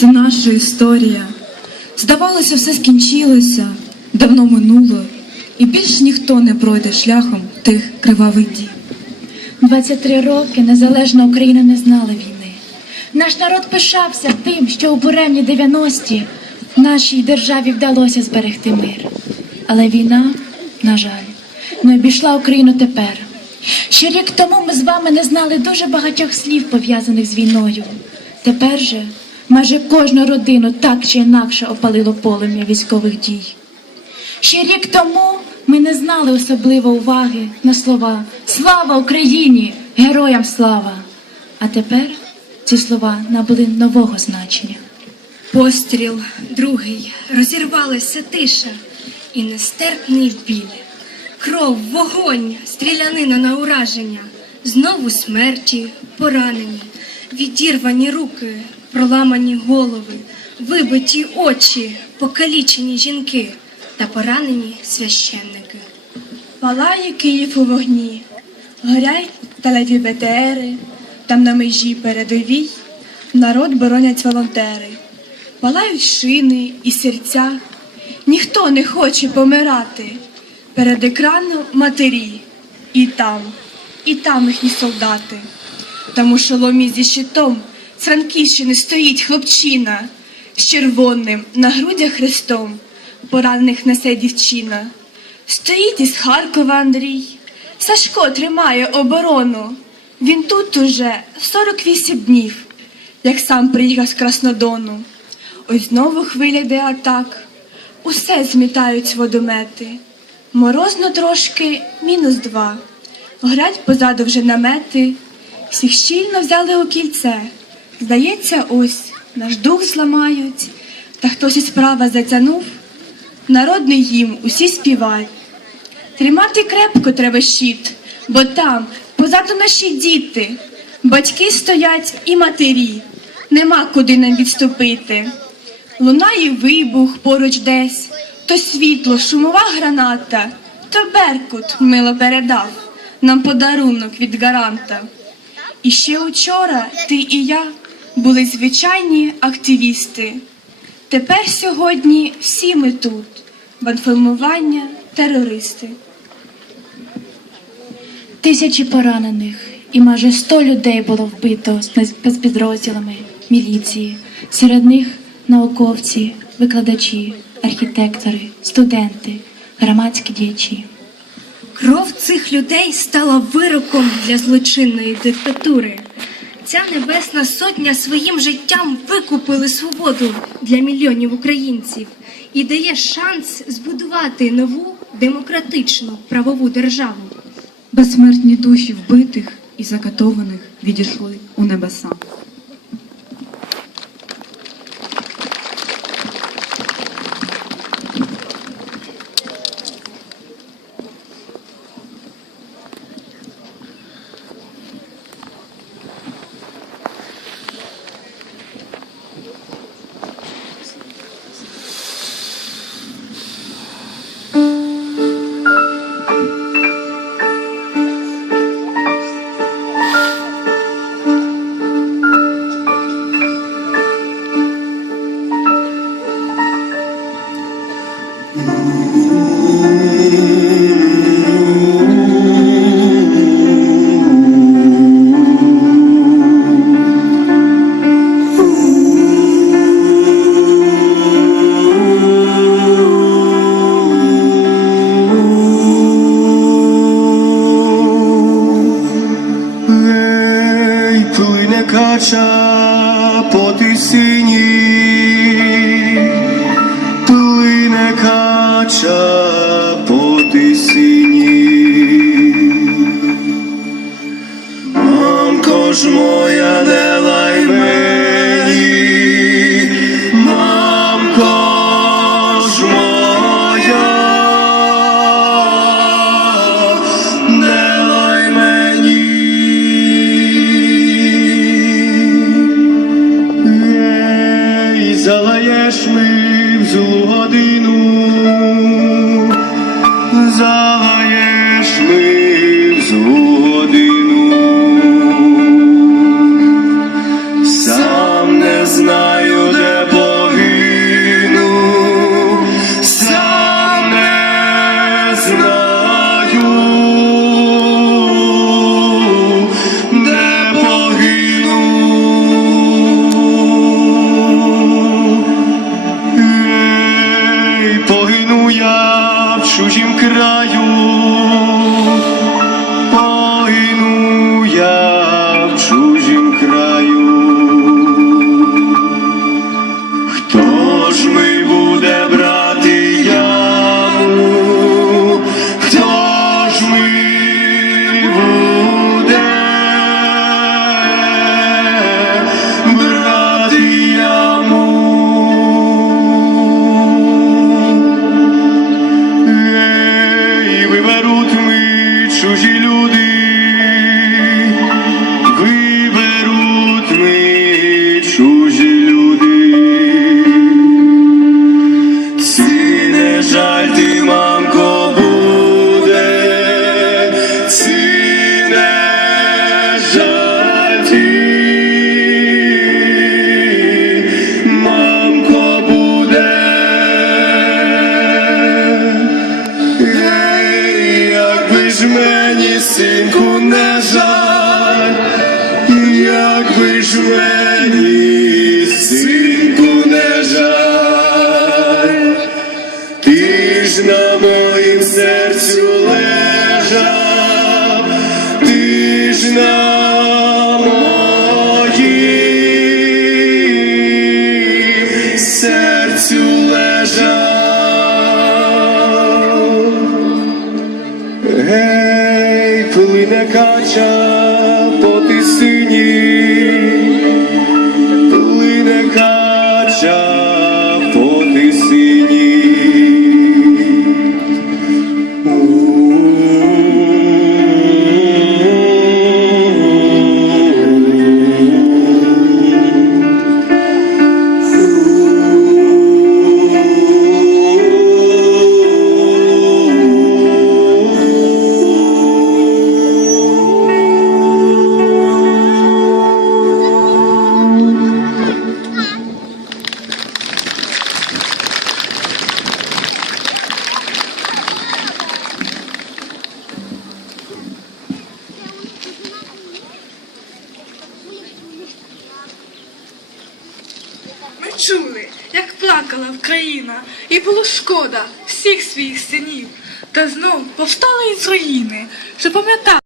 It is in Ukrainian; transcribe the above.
Це наша історія. Здавалося, все скінчилося, давно минуло, і більш ніхто не пройде шляхом тих кривавих дій. 23 роки незалежна Україна не знала війни. Наш народ пишався тим, що у буремні 90-ті нашій державі вдалося зберегти мир. Але війна, на жаль, не обійшла Україну тепер. Ще рік тому ми з вами не знали дуже багатьох слів, пов'язаних з війною. Тепер же майже кожну родину так чи інакше опалило полум'я військових дій. Ще рік тому ми не знали особливо уваги на слова Слава Україні! Героям слава! А тепер ці слова набули нового значення. Постріл другий, розірвалася тиша і нестерпний біль. Кров, вогонь, стрілянина на ураження, знову смерті, поранені, відірвані руки, проламані голови, вибиті очі, покалічені жінки та поранені священники. Палає Київ у вогні, горять талеві БТРи, там на межі передовій народ боронять волонтери, палають шини і серця, ніхто не хоче помирати. Перед екраном матері, і там, і там їхні солдати. Там у шоломі зі щитом з Франківщини стоїть хлопчина з червоним на грудях хрестом, поранених несе дівчина. Стоїть із Харкова Андрій. Сашко тримає оборону. Він тут уже 48 днів, як сам приїхав з Краснодону. Ось знову хвиля йде атак. Усе змітають водомети. Морозно трошки мінус два. Горять позаду вже намети. Всіх щільно взяли у кільце. Здається, ось наш дух зламають, та хтось із справа затянув. Народний їм усі співають. Тримати крепко треба щит, бо там позаду наші діти, батьки стоять і матері, нема куди нам відступити. Лунає вибух поруч десь, то світло, шумова граната, то Беркут мило передав нам подарунок від гаранта. І ще учора ти і я були звичайні активісти. Тепер сьогодні всі ми тут, банформування, терористи. Тисячі поранених і майже 100 людей було вбито спецпідрозділами міліції. Серед них науковці, викладачі, архітектори, студенти, громадські діячі. Кров цих людей стала вироком для злочинної диктатури. Ця небесна сотня своїм життям викупили свободу для мільйонів українців і дає шанс збудувати нову демократичну правову державу. Безсмертні душі вбитих і закатованих відійшли у небеса. Плине кача по тисині, to Jesus. chão. чули, як плакала Вкраїна, і було шкода всіх своїх синів, та знов повстала із руїни, запам'ятала.